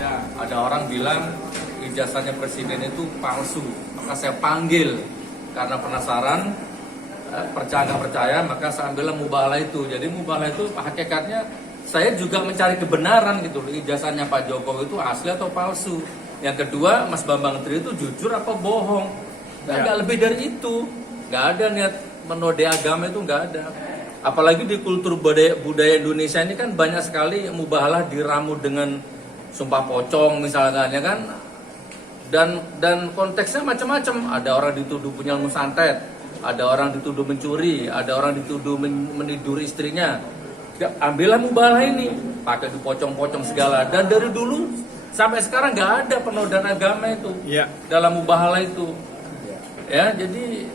Ya. Ada orang bilang ijazahnya presiden itu palsu, maka saya panggil karena penasaran, percaya nggak percaya, maka saya ambil mubahalah itu. Jadi mubahalah itu hakikatnya saya juga mencari kebenaran gitu, ijazahnya Pak Jokowi itu asli atau palsu. Yang kedua, Mas Bambang Tri itu jujur apa bohong? Nggak lebih dari itu, nggak ada niat menodai agama, itu nggak ada. Apalagi di kultur budaya Indonesia ini kan banyak sekali mubahalah diramu dengan sumpah pocong misalkan, ya kan, dan konteksnya macam-macam. Ada orang dituduh punya ilmu santet, ada orang dituduh mencuri, ada orang dituduh meniduri istrinya. Ya, ambillah mubahalah ini, pakai dipocong-pocong segala. Dan dari dulu sampai sekarang nggak ada penodaan agama itu dalam mubahalah itu. Ya, jadi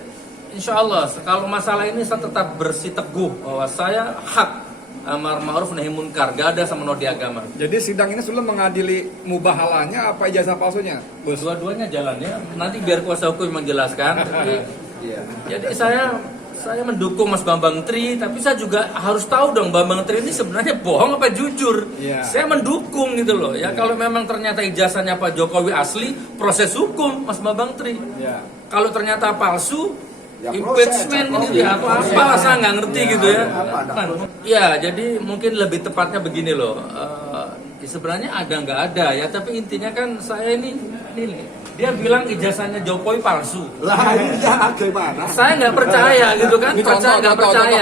insya Allah kalau masalah ini saya tetap bersiteguh bahwa saya hak amar ma'ruf nahi munkar, gak ada sama menodai agama. Jadi sidang ini sudah mengadili mubahalahnya apa ijazah palsunya? Dua-duanya jalannya. Nanti biar kuasa hukum menjelaskan. Jadi saya mendukung Mas Bambang Tri, tapi saya juga harus tahu dong Bambang Tri ini sebenarnya bohong apa jujur. Saya mendukung gitu loh. Ya kalau memang ternyata ijazahnya Pak Jokowi asli, proses hukum Mas Bambang Tri. Kalau ternyata palsu, impeachment gitu ya, atau apa, saya nggak ngerti gitu ya. Ya, jadi mungkin lebih tepatnya begini loh. Sebenarnya ada nggak ada ya, tapi intinya kan saya ini dia bilang ijazahnya Jokowi palsu. Lah iya gimana? Saya nggak percaya gitu kan, percaya nggak percaya,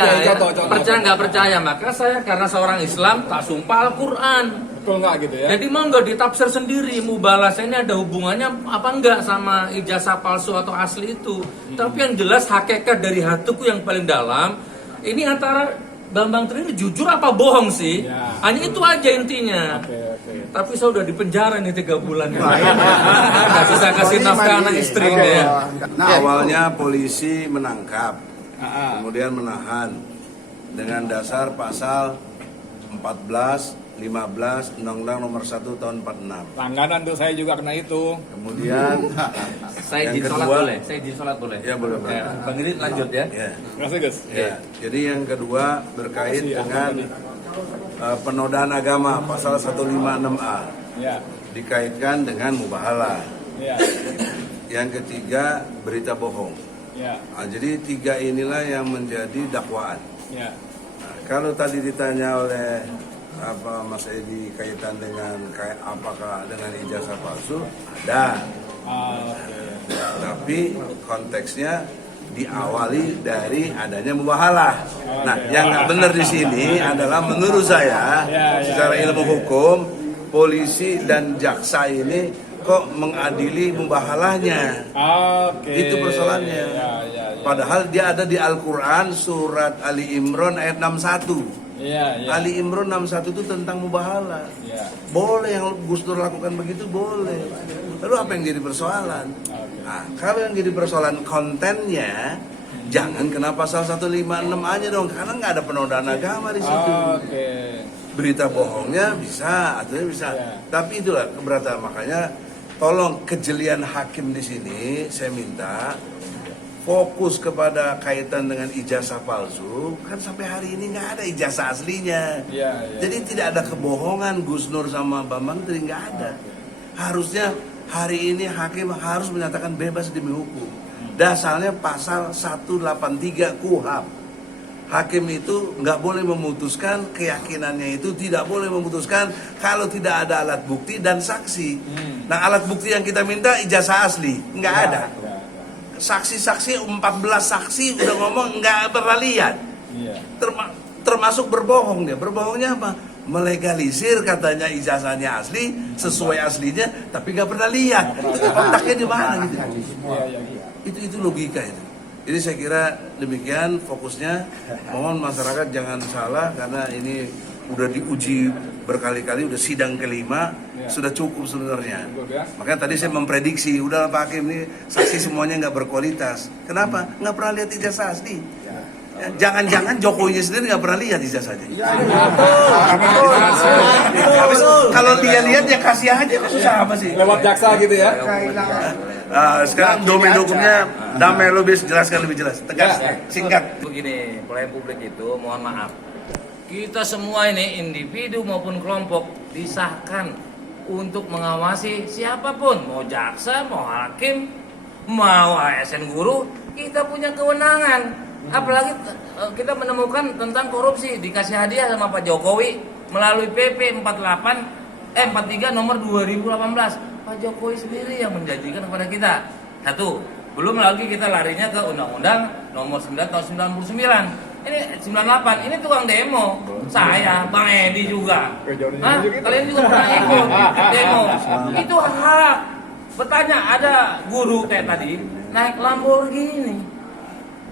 percaya nggak percaya. Maka saya karena seorang Islam tak sumpah Al-Quran. Betul nggak gitu ya? Jadi mau nggak ditafsir sendiri mubahalah ini ada hubungannya apa enggak sama ijazah palsu atau asli itu. Tapi yang jelas hakikat dari hatiku yang paling dalam ini antara Bambang Tri ini jujur apa bohong sih? Hanya itu aja intinya. Tapi saya udah di penjara nih 3 bulan. Nggak bisa kasih nafkah anak istri ya. Nah awalnya polisi menangkap, kemudian menahan dengan dasar pasal 14, 15 Undang-Undang Nomor 1 Tahun 46. Langganan tuh saya juga kena itu. Kemudian Saya yang izin sholat kedua, boleh? Saya izin sholat boleh? Ya boleh. Bang Iri lanjut ya. Terima kasih Gus. Ya. Jadi yang kedua berkait dengan penodaan agama pasal 156A. Dikaitkan dengan mubahalah. Yang ketiga berita bohong. Nah, jadi 3 inilah yang menjadi dakwaan. Nah, kalau tadi ditanya oleh Mas Edi kaitan dengan apakah dengan ijazah palsu, ada. Tapi konteksnya diawali dari adanya mubahalah. Nah, yang nggak benar di sini adalah menurut saya secara ilmu hukum polisi dan jaksa ini kok mengadili mubahalahnya. Itu persoalannya. Padahal dia ada di Al-Quran surat Ali Imran ayat 61. Ali Imran 61 itu tentang mubahalah. Boleh yang Gus Dur lakukan begitu, boleh. Lalu apa yang jadi persoalan? Nah, kalau yang jadi persoalan kontennya, jangan kena pasal 156 aja dong, karena nggak ada penodaan agama di situ. Berita bohongnya bisa, artinya bisa. Tapi itulah keberatan, makanya tolong kejelian hakim di sini saya minta fokus kepada kaitan dengan ijazah palsu. Kan sampai hari ini nggak ada ijazah aslinya. Jadi tidak ada kebohongan Gus Nur sama Bambang Tri, nggak ada. Harusnya hari ini hakim harus menyatakan bebas demi hukum. Dasarnya pasal 183 KUHP. Hakim itu nggak boleh memutuskan, keyakinannya itu tidak boleh memutuskan kalau tidak ada alat bukti dan saksi. Nah, alat bukti yang kita minta ijazah asli, nggak ada. Saksi-saksi 14 saksi udah ngomong nggak pernah lihat. Termasuk berbohong dia. Berbohongnya apa? Melegalisir katanya ijazahnya asli, sesuai aslinya, tapi nggak pernah lihat. Itu otaknya di mana gitu? Itu logika itu. Jadi saya kira demikian fokusnya. Mohon masyarakat jangan salah karena ini udah diuji berkali-kali, udah sidang kelima, sudah cukup sebenarnya. Makanya tadi saya memprediksi, udah Pak Hakim ini saksi semuanya nggak berkualitas. Kenapa? Nggak pernah lihat ijazah asli. Jangan-jangan Jokowinya sendiri nggak pernah lihat ijazahnya. Kalau dia lihat ya kasih aja, susah apa sih? Lewat jaksa gitu ya. Sekarang domain hukumnya Damai lo bisa jelaskan lebih jelas, tegas, singkat. Begini, pelayan publik itu mohon maaf. Kita semua ini individu maupun kelompok disahkan untuk mengawasi siapapun, mau jaksa, mau hakim, mau ASN guru, kita punya kewenangan. Apalagi kita menemukan tentang korupsi, dikasih hadiah sama Pak Jokowi melalui PP 43 nomor 2018. Pak Jokowi sendiri yang menjanjikan kepada kita. Satu, belum lagi kita larinya ke Undang-Undang nomor 9 tahun 99. Ini 98, ini tukang demo. Saya, Bang Edi juga. Hah? Kalian juga pernah ikut demo. Itu hak. Bertanya, ada guru kayak tadi naik Lamborghini.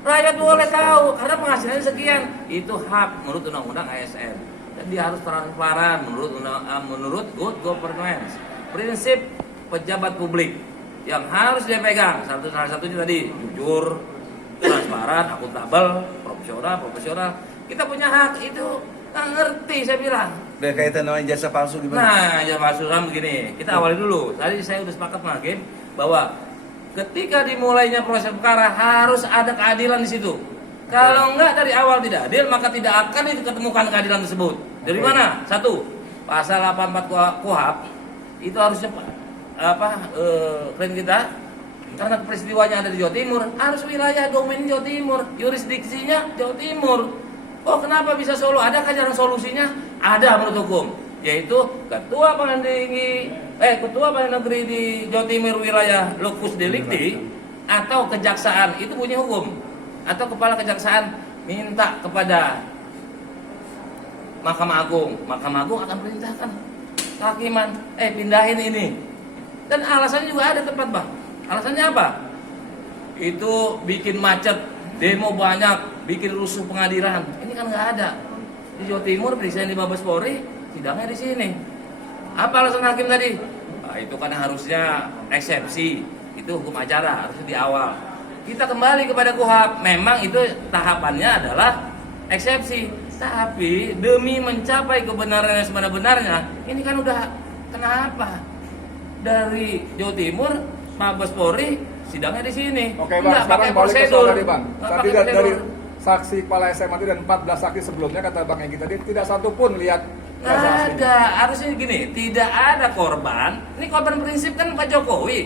Rakyat boleh tahu karena penghasilannya sekian. Itu hak menurut Undang-Undang ASN. Dan dia harus transparan menurut good governance. Prinsip pejabat publik yang harus dia pegang. Salah satunya tadi jujur, transparan, akuntabel, profesional. Kita punya hak itu, nggak ngerti saya bilang. Berkaitan dengan jasa palsu gimana? Nah, jasa palsu kan begini. Kita awali dulu. Tadi saya udah sepakat sama Hakim bahwa ketika dimulainya proses perkara harus ada keadilan di situ. Kalau enggak dari awal tidak adil, maka tidak akan ditemukan keadilan tersebut. Dari mana? Satu, pasal 84 KUHP itu harusnya klien kita karena peristiwanya ada di Jawa Timur, harus wilayah domain Jawa Timur, jurisdiksinya Jawa Timur. Oh, kenapa bisa Solo? Adakah jalan solusinya? Ada menurut hukum, yaitu ketua pengadilan negeri di Jawa Timur wilayah locus delicti atau kejaksaan itu punya hukum, atau kepala kejaksaan minta kepada Mahkamah Agung akan perintahkan kehakiman pindahin ini. Dan alasannya juga ada tepat, Bang. Alasannya apa? Itu bikin macet, demo banyak, bikin rusuh pengadilan. Ini kan nggak ada. Di Jawa Timur periksa di Mabes Polri, sidangnya di sini. Apa alasan hakim tadi? Nah, itu kan harusnya eksepsi. Itu hukum acara, harusnya di awal. Kita kembali kepada KUHP. Memang itu tahapannya adalah eksepsi. Tapi demi mencapai kebenaran yang sebenar-benarnya, ini kan udah kenapa? Dari Jawa Timur, Mabes Polri, sidangnya di sini. Oke, Bang, sekarang balik ke soal tadi, Bang. Tadi dari saksi kepala SMA tadi dan 14 saksi sebelumnya kata Bang Egy tadi tidak satu pun lihat nggak ada. Harusnya gini, tidak ada korban. Ini korban prinsip kan Pak Jokowi.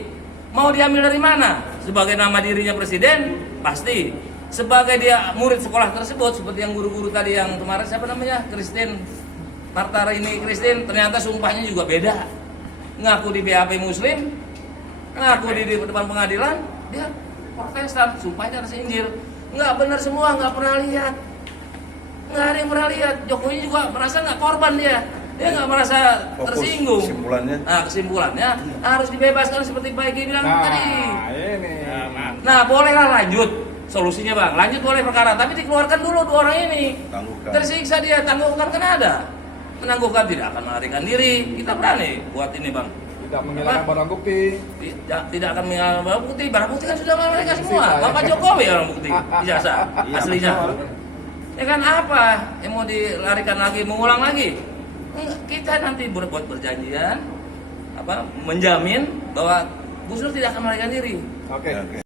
Mau diambil dari mana? Sebagai nama dirinya presiden, pasti. Sebagai dia murid sekolah tersebut, seperti yang guru-guru tadi yang kemarin siapa namanya? Christine Martarini Christine, ternyata sumpahnya juga beda. Ngaku di BAP Muslim, ngaku di depan pengadilan, dia Protestan, sumpahnya harus Injil. Nggak benar semua, nggak pernah lihat. Nggak ada yang pernah lihat. Jokowi juga merasa nggak korban dia. Dia nggak merasa tersinggung. Kesimpulannya harus dibebaskan seperti Pak Egy bilang tadi. Ini. Nah, bolehlah lanjut. Solusinya Bang, lanjut boleh perkara, tapi dikeluarkan dulu dua orang ini. Tangguhkan. Tersiksa dia, tangguhkan kan ada. Menangguhkan tidak akan melarikan diri. Kita berani buat ini Bang. Tidak menghilangkan barang bukti. Tidak akan menghilangkan barang bukti. Barang bukti kan sudah mereka semua. Bapak Jokowi barang bukti, ijazah aslinya. Ya kan apa yang mau dilarikan lagi, mengulang lagi? Kita nanti berbuat perjanjian, menjamin bahwa Gus Dur tidak akan melarikan diri. Oke.